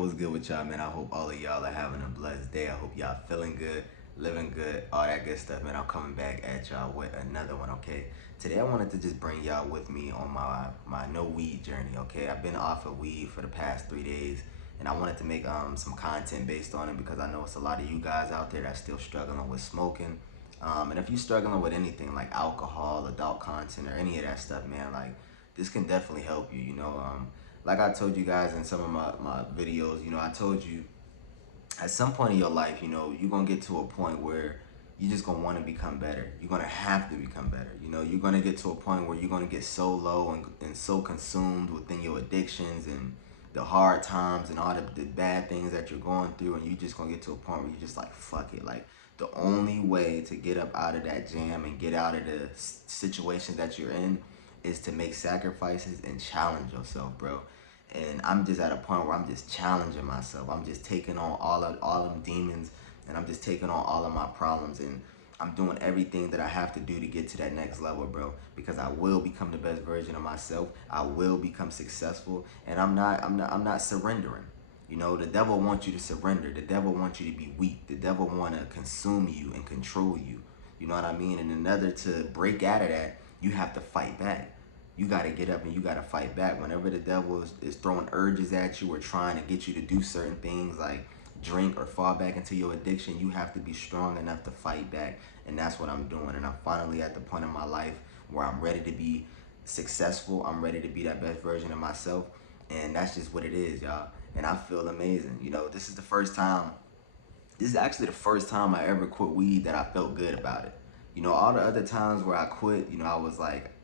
What's good with y'all, man? I hope all of y'all are having a blessed day. I hope y'all feeling good, living good, all that good stuff, man. I'm coming back at y'all with another one, okay? Today I wanted to just bring y'all with me on my no weed journey, okay? I've been off of weed for the past 3 days, and I wanted to make some content based on it because I know it's a lot of you guys out there that's still struggling with smoking. And if you're struggling with anything like alcohol, adult content, or any of that stuff, man, like this can definitely help you, like I told you guys in some of my videos, I told you at some point in your life, you're gonna get to a point where you're just gonna want to become better. You're gonna have to become better. You're gonna get to a point where you're gonna get so low and so consumed within your addictions and the hard times and all the bad things that you're going through, and you're just gonna get to a point where you're just like, fuck it. Like, the only way to get up out of that jam and get out of the situation that you're in is to make sacrifices and challenge yourself, bro. And I'm just at a point where I'm just challenging myself. I'm just taking on all them demons, and I'm just taking on all of my problems, and I'm doing everything that I have to do to get to that next level, bro, because I will become the best version of myself. I will become successful, and I'm not surrendering. The devil wants you to surrender. The devil wants you to be weak. The devil want to consume you and control you. You know what I mean? And in order to break out of that, you have to fight back. You got to get up and you got to fight back. Whenever the devil is throwing urges at you or trying to get you to do certain things like drink or fall back into your addiction, you have to be strong enough to fight back. And that's what I'm doing. And I'm finally at the point in my life where I'm ready to be successful. I'm ready to be that best version of myself. And that's just what it is, y'all. And I feel amazing. This is the first time. This is actually the first time I ever quit weed that I felt good about it. All the other times where I quit,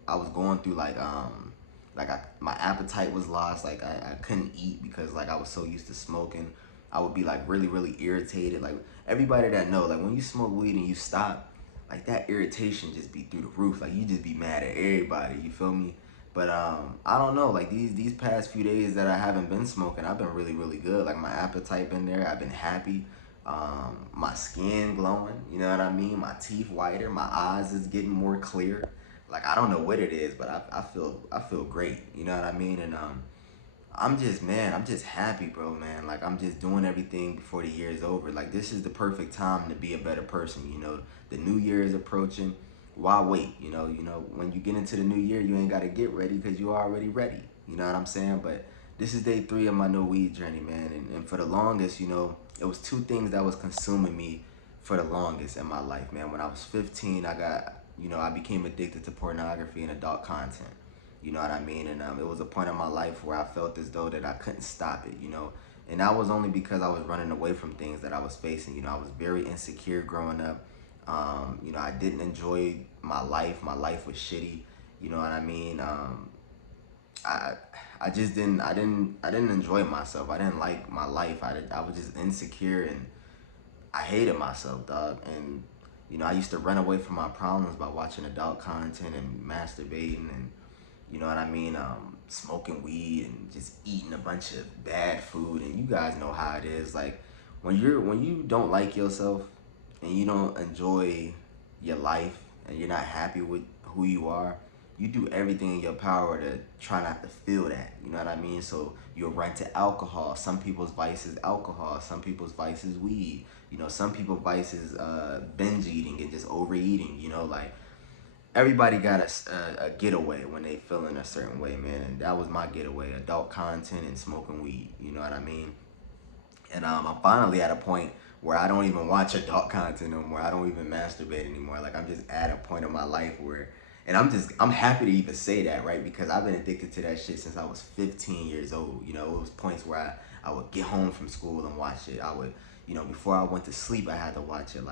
I was going through my appetite was lost. Like I couldn't eat because like I was so used to smoking. I would be like really, really irritated. Like everybody that know, like when you smoke weed and you stop, like that irritation just be through the roof. Like you just be mad at everybody, you feel me? But I don't know, like these past few days that I haven't been smoking, I've been really, really good. Like my appetite been there, I've been happy. My skin glowing, you know what I mean? My teeth whiter, my eyes is getting more clear. Like I don't know what it is, but I feel great, you know what I mean? And I'm just happy, bro, man. Like I'm just doing everything before the year is over. Like this is the perfect time to be a better person, The new year is approaching. Why wait? When you get into the new year, you ain't gotta get ready because you're already ready. You know what I'm saying? But this is day 3 of my no weed journey, man. And for the longest, it was two things that was consuming me for the longest in my life, man. When I was 15, I became addicted to pornography and adult content. You know what I mean? And it was a point in my life where I felt as though that I couldn't stop it. And that was only because I was running away from things that I was facing. I was very insecure growing up. I didn't enjoy my life. My life was shitty. You know what I mean? I I just didn't enjoy myself. I didn't like my life. I was just insecure and I hated myself, dog. And I used to run away from my problems by watching adult content and masturbating and you know what I mean, smoking weed and just eating a bunch of bad food. And you guys know how it is. Like when you don't like yourself and you don't enjoy your life and you're not happy with who you are, you do everything in your power to try not to feel that. You know what I mean? So you'll run to alcohol. Some people's vice is alcohol. Some people's vice is weed. Some people's vice is binge eating and just overeating. Like everybody got a getaway when they feeling a certain way, man. And that was my getaway: adult content and smoking weed. You know what I mean? And I'm finally at a point where I don't even watch adult content no more. I don't even masturbate anymore. Like I'm just at a point in my life where, and I'm happy to even say that, right? Because I've been addicted to that shit since I was 15 years old. It was points where I would get home from school and watch it. I would, before I went to sleep, I had to watch it.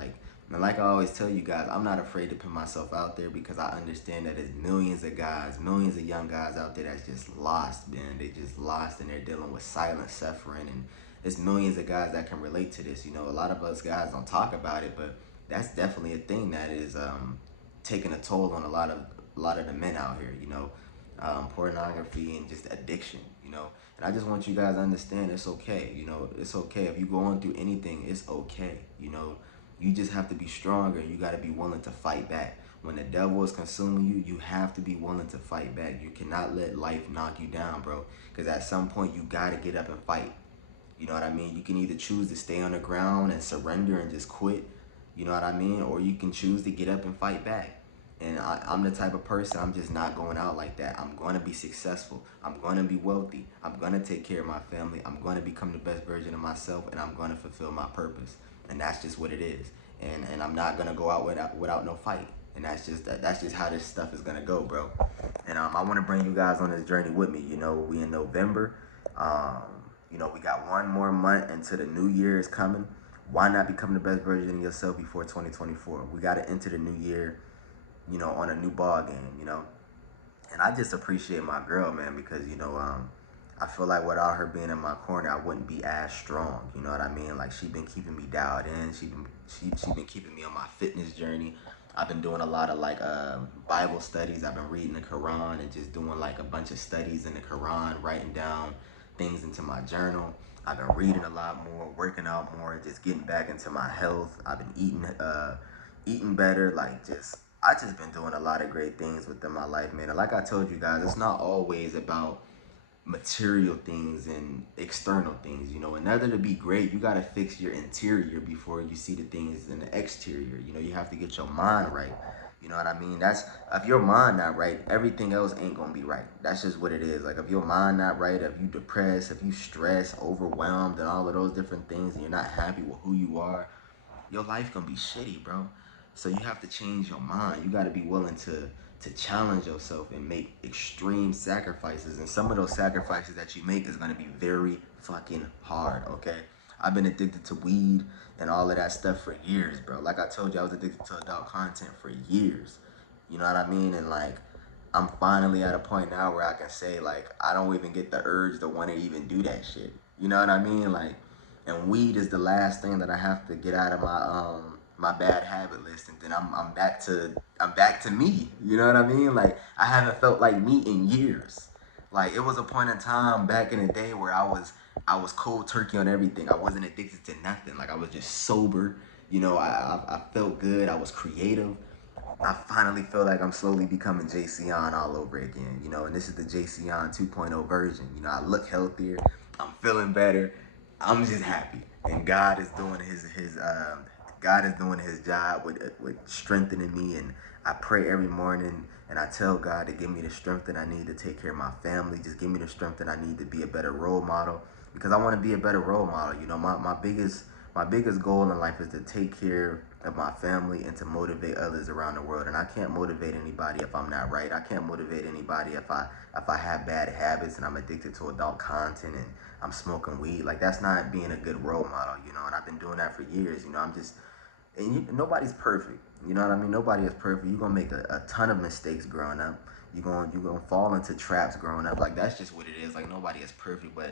And like I always tell you guys, I'm not afraid to put myself out there because I understand that there's millions of guys, millions of young guys out there that's just lost, man. They just lost and they're dealing with silent suffering, and there's millions of guys that can relate to this. A lot of us guys don't talk about it, but that's definitely a thing that is taking a toll on a lot of the men out here. Pornography and just addiction. And I just want you guys to understand it's okay. It's okay if you're going through anything. It's okay. You just have to be stronger. You got to be willing to fight back. When the devil is consuming you, you have to be willing to fight back. You cannot let life knock you down, bro. Because at some point, you got to get up and fight. You know what I mean? You can either choose to stay on the ground and surrender and just quit, you know what I mean? Or you can choose to get up and fight back. And I'm the type of person, I'm just not going out like that. I'm going to be successful. I'm going to be wealthy. I'm going to take care of my family. I'm going to become the best version of myself, and I'm going to fulfill my purpose. And that's just what it is. And I'm not going to go out without no fight. And that's just how this stuff is going to go, bro. And I want to bring you guys on this journey with me. You know, we in November. Um, you know, we got one more month until the new year is coming. Why not become the best version of yourself before 2024? We got to enter the new year, you know, on a new ball game, you know. And I just appreciate my girl, man, because, you know, I feel like without her being in my corner, I wouldn't be as strong. You know what I mean? Like, she been keeping me dialed in. She been keeping me on my fitness journey. I've been doing a lot of like Bible studies. I've been reading the Quran and just doing like a bunch of studies in the Quran, writing down things into my journal. I've been reading a lot more, working out more, just getting back into my health. I've been eating better, like I just been doing a lot of great things within my life, man. And like I told you guys, it's not always about material things and external things. You know, in order to be great, you got to fix your interior before you see the things in the exterior. You know, you have to get your mind right. You know what I mean? That's, if your mind not right, everything else ain't gonna be right. That's just what it is. Like, if your mind not right, if you depressed, if you stressed, overwhelmed, and all of those different things, and you're not happy with who you are, your life gonna be shitty, bro. So you have to change your mind. You got to be willing to challenge yourself and make extreme sacrifices. And some of those sacrifices that you make is gonna be very fucking hard. Okay. I've been addicted to weed and all of that stuff for years, bro. Like I told you, I was addicted to adult content for years. You know what I mean? And like, I'm finally at a point now where I can say, like, I don't even get the urge to want to even do that shit. You know what I mean? Like, and weed is the last thing that I have to get out of my bad habit list, and then I'm back to me. You know what I mean? Like, I haven't felt like me in years. Like, it was a point in time back in the day where I was cold turkey on everything. I wasn't addicted to nothing. Like, I was just sober. You know, I felt good. I was creative. I finally feel like I'm slowly becoming JCon all over again, you know, and this is the JCon 2.0 version. You know, I look healthier, I'm feeling better, I'm just happy, and God is doing God is doing His job with strengthening me, and I pray every morning, and I tell God to give me the strength that I need to take care of my family. Just give me the strength that I need to be a better role model, because I want to be a better role model. You know, my biggest goal in life is to take care of my family and to motivate others around the world. And I can't motivate anybody if I'm not right. I can't motivate anybody if I have bad habits and I'm addicted to adult content and I'm smoking weed. Like, that's not being a good role model, you know. And I've been doing that for years, you know. Nobody's perfect. You know what I mean? Nobody is perfect. You're gonna make a ton of mistakes growing up. You're gonna fall into traps growing up. Like, that's just what it is. Like, nobody is perfect. But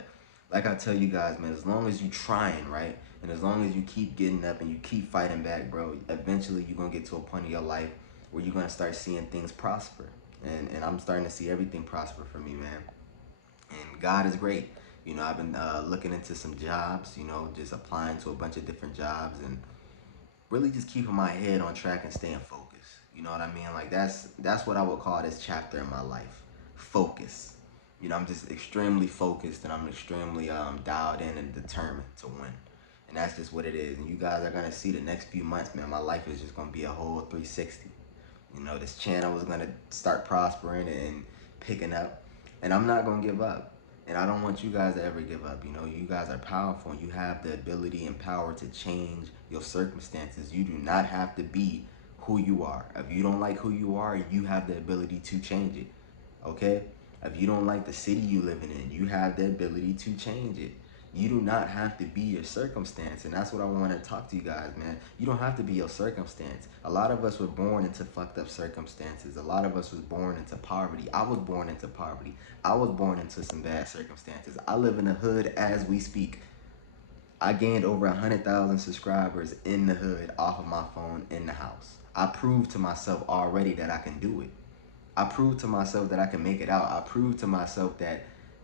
like I tell you guys, man, as long as you trying, right? And as long as you keep getting up and you keep fighting back, bro, eventually you're gonna get to a point in your life where you're gonna start seeing things prosper. And I'm starting to see everything prosper for me, man. And God is great. You know, I've been looking into some jobs, you know, just applying to a bunch of different jobs and really just keeping my head on track and staying focused. You know what I mean? Like, that's what I would call this chapter in my life. Focus. You know, I'm just extremely focused and I'm extremely dialed in and determined to win. And that's just what it is. And you guys are gonna see the next few months, man. My life is just gonna be a whole 360. You know, this channel is gonna start prospering and picking up, and I'm not gonna give up. And I don't want you guys to ever give up. You know, you guys are powerful and you have the ability and power to change your circumstances. You do not have to be who you are. If you don't like who you are, you have the ability to change it. Okay? If you don't like the city you living in, you have the ability to change it. You do not have to be your circumstance. And that's what I want to talk to you guys, man. You don't have to be your circumstance. A lot of us were born into fucked up circumstances. A lot of us was born into poverty. I was born into poverty. I was born into some bad circumstances. I live in the hood as we speak. I gained over 100,000 subscribers in the hood off of my phone in the house. I proved to myself already that I can do it. I proved to myself that I can make it out. I proved to myself that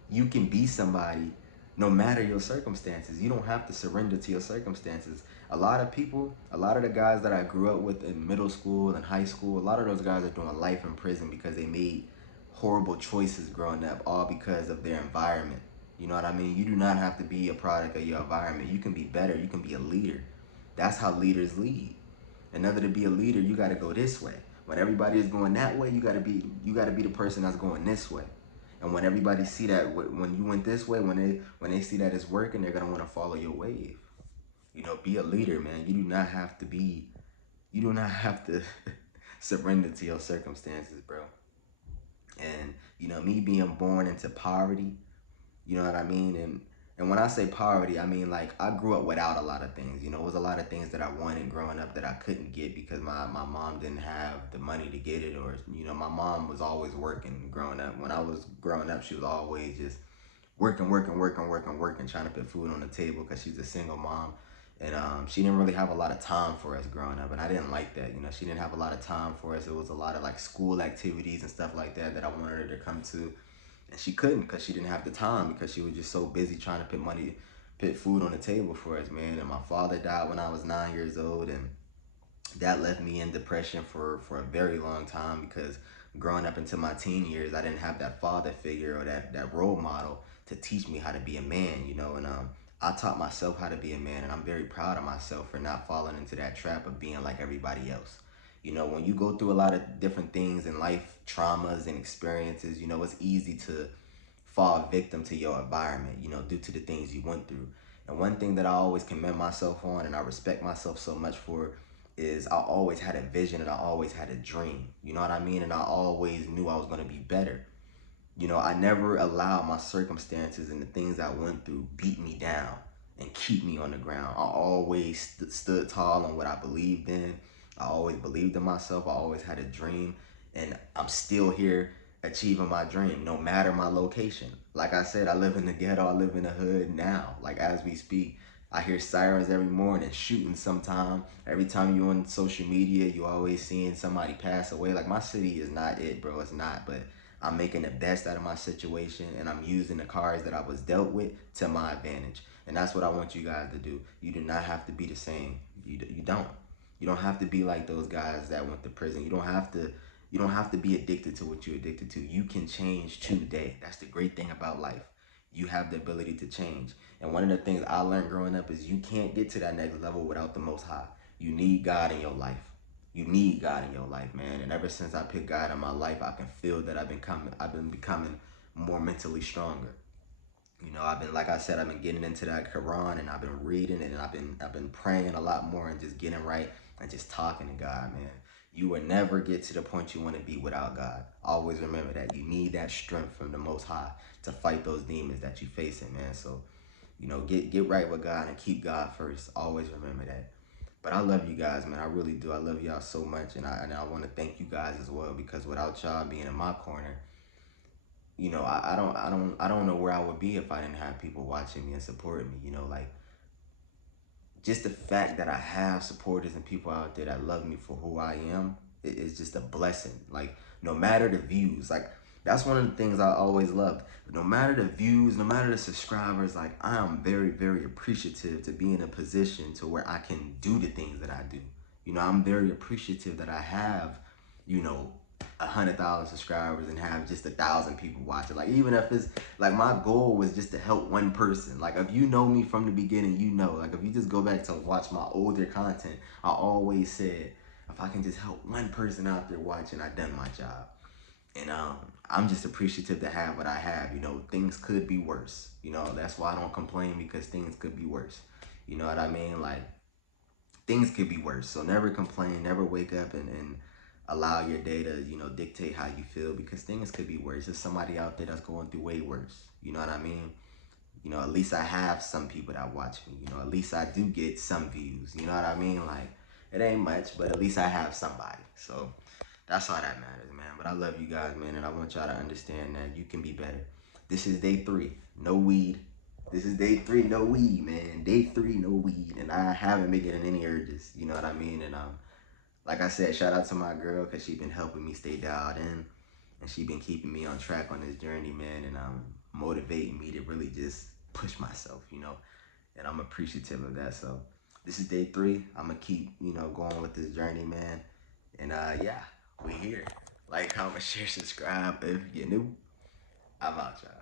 you can be somebody no matter your circumstances. You don't have to surrender to your circumstances. A lot of people, a lot of the guys that I grew up with in middle school and high school, a lot of those guys are doing life in prison because they made horrible choices growing up, all because of their environment. You know what I mean? You do not have to be a product of your environment. You can be better. You can be a leader. That's how leaders lead. In order to be a leader, you got to go this way. When everybody is going that way, you got to be the person that's going this way. And when everybody see that, when you went this way, when they see that it's working, they're gonna want to follow your wave. You know, be a leader, man. You do not have to be. You do not have to surrender to your circumstances, bro. And you know, me being born into poverty, you know what I mean? And when I say poverty, I mean like I grew up without a lot of things. You know, it was a lot of things that I wanted growing up that I couldn't get because my mom didn't have the money to get it, or you know, my mom was always working growing up. When I was growing up, she was always just working, trying to put food on the table because she's a single mom. And she didn't really have a lot of time for us growing up, and I didn't like that. You know, she didn't have a lot of time for us. It was a lot of like school activities and stuff like that that I wanted her to come to, and she couldn't because she didn't have the time because she was just so busy trying to put food on the table for us, man. And my father died when I was 9 years old, and that left me in depression for a very long time because growing up into my teen years, I didn't have that father figure or that role model to teach me how to be a man, you know. And I taught myself how to be a man, and I'm very proud of myself for not falling into that trap of being like everybody else. You know, when you go through a lot of different things in life, traumas and experiences, you know, it's easy to fall victim to your environment, you know, due to the things you went through. And one thing that I always commend myself on and I respect myself so much for is I always had a vision and I always had a dream. You know what I mean? And I always knew I was going to be better. You know, I never allowed my circumstances and the things I went through beat me down and keep me on the ground. I always stood tall on what I believed in. I always believed in myself. I always had a dream. And I'm still here achieving my dream, no matter my location. Like I said, I live in the ghetto. I live in the hood now. Like as we speak, I hear sirens every morning, shooting sometime. Every time you on social media, you always seeing somebody pass away. Like my city is not it, bro. It's not. But I'm making the best out of my situation, and I'm using the cards that I was dealt with to my advantage. And that's what I want you guys to do. You do not have to be the same. You don't. You don't have to be like those guys that went to prison. You don't have to be addicted to what you're addicted to. You can change today. That's the great thing about life. You have the ability to change. And one of the things I learned growing up is you can't get to that next level without the Most High. You need God in your life. You need God in your life, man. And ever since I picked God in my life, I can feel that I've been becoming more mentally stronger. You know, I've been, like I said, I've been getting into that Quran and I've been reading it and I've been praying a lot more and just getting right and just talking to God, man. You will never get to the point you want to be without God. Always remember that. You need that strength from the Most High to fight those demons that you're facing, man. So, you know, get right with God and keep God first. Always remember that. But I love you guys, man. I really do. I love y'all so much, and I want to thank you guys as well because without y'all being in my corner, you know, I don't know where I would be if I didn't have people watching me and supporting me. You know, like just the fact that I have supporters and people out there that love me for who I am is just a blessing. Like no matter the views, like that's one of the things I always loved. No matter the views, no matter the subscribers, like I am very, very appreciative to be in a position to where I can do the things that I do. You know, I'm very appreciative that I have, you know, 100,000 subscribers and have just 1,000 people watching. Like even if it's like my goal was just to help one person. Like if you know me from the beginning, you know. Like if you just go back to watch my older content, I always said if I can just help one person out there watching, I done my job. And I'm just appreciative to have what I have. You know, things could be worse. You know, that's why I don't complain because things could be worse. You know what I mean? Like things could be worse. So never complain, never wake up and allow your day to, you know, dictate how you feel because things could be worse. There's somebody out there that's going through way worse. You know what I mean? You know, at least I have some people that watch me. You know, at least I do get some views. You know what I mean? Like, it ain't much, but at least I have somebody. So that's all that matters, man. But I love you guys, man, and I want y'all to understand that you can be better. This is day 3. No weed. This is day 3, no weed, man. Day 3, no weed. And I haven't been getting any urges. You know what I mean? And like I said, shout out to my girl because she been helping me stay dialed in. And she been keeping me on track on this journey, man. And motivating me to really just push myself, you know. And I'm appreciative of that. So this is day 3. I'm going to keep, you know, going with this journey, man. And yeah, we here. Like, comment, share, subscribe if you're new. I'm out, y'all.